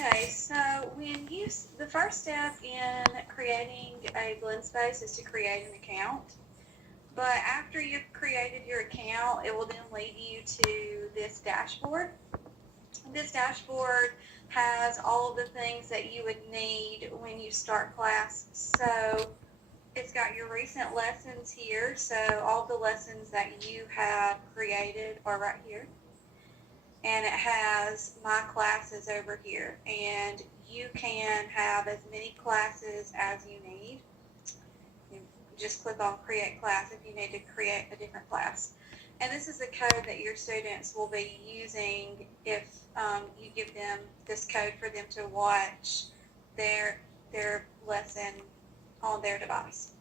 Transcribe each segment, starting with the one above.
Okay, so the first step in creating a Blendspace is to create an account. But after you've created your account, it will then lead you to this dashboard. This dashboard has all of the things that you would need when you start class. So it's got your recent lessons here. So all the lessons that you have created are right here. And it has my classes over here. And you can have as many classes as you need. You just click on create class if you need to create a different class. And this is the code that your students will be using if you give them this code for them to watch their lesson on their device.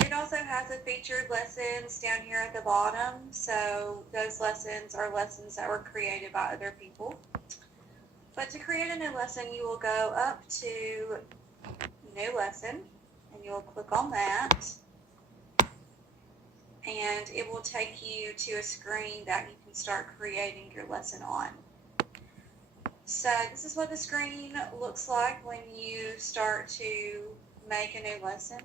It also has a featured lessons down here at the bottom. So those lessons are lessons that were created by other people. But to create a new lesson, you will go up to New Lesson, and you will click on that. And it will take you to a screen that you can start creating your lesson on. So this is what the screen looks like when you start to make a new lesson.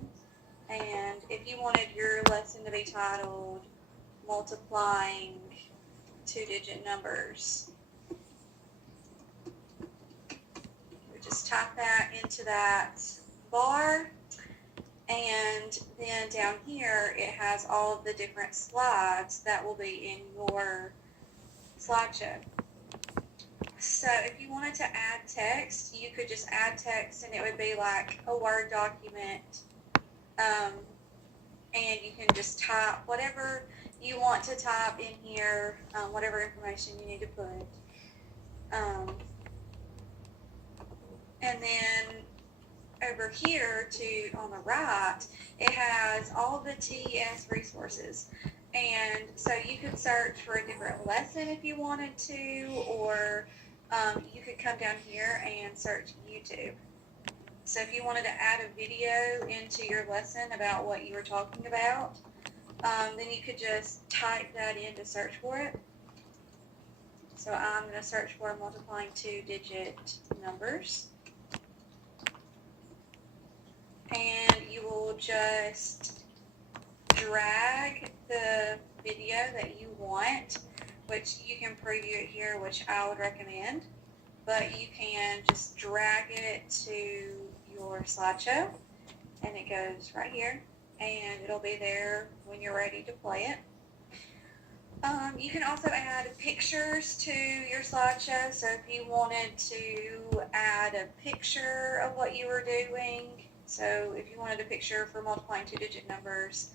And if you wanted your lesson to be titled Multiplying Two-Digit Numbers, you just type that into that bar. And then down here, it has all of the different slides that will be in your slideshow. So if you wanted to add text, you could just add text, and it would be like a Word document. And you can just type whatever you want to type in here, whatever information you need to put. And then over here on the right, it has all the TES resources. And so you could search for a different lesson if you wanted to, or you could come down here and search YouTube. So if you wanted to add a video into your lesson about what you were talking about, then you could just type that in to search for it. So I'm going to search for multiplying two-digit numbers. And you will just drag the video that you want, which you can preview it here, which I would recommend. But you can just drag it to your slideshow, and it goes right here, and it'll be there when you're ready to play it. You can also add pictures to your slideshow, so if you wanted to add a picture of what you were doing, so if you wanted a picture for multiplying two-digit numbers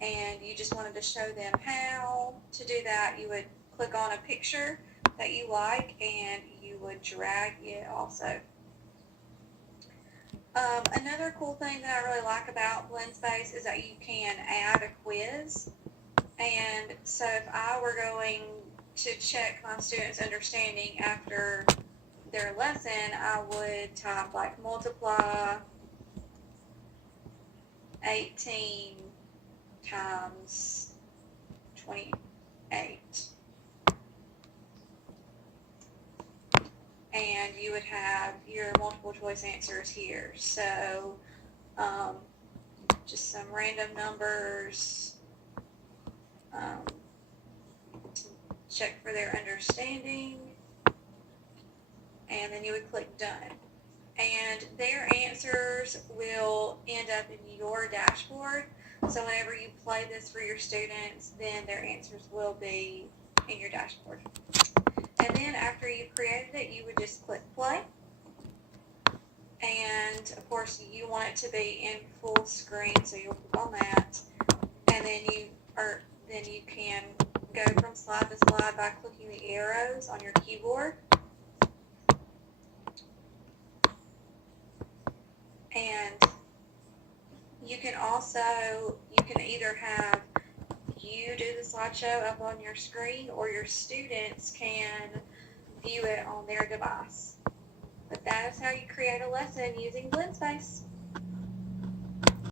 and you just wanted to show them how to do that, you would click on a picture that you like, and you would drag it also. Another cool thing that I really like about Blendspace is that you can add a quiz. And so if I were going to check my students' understanding after their lesson, I would type like multiply 18 times 28. And you would have your multiple choice answers here. So just some random numbers to check for their understanding. And then you would click done. And their answers will end up in your dashboard. So whenever you play this for your students, then their answers will be in your dashboard. And then after you've created it, you would just click play. And of course, you want it to be in full screen, so you'll click on that. And then you can go from slide to slide by clicking the arrows on your keyboard. And you can either have you do the slideshow up on your screen, or your students can view it on their device. But that is how you create a lesson using Blendspace.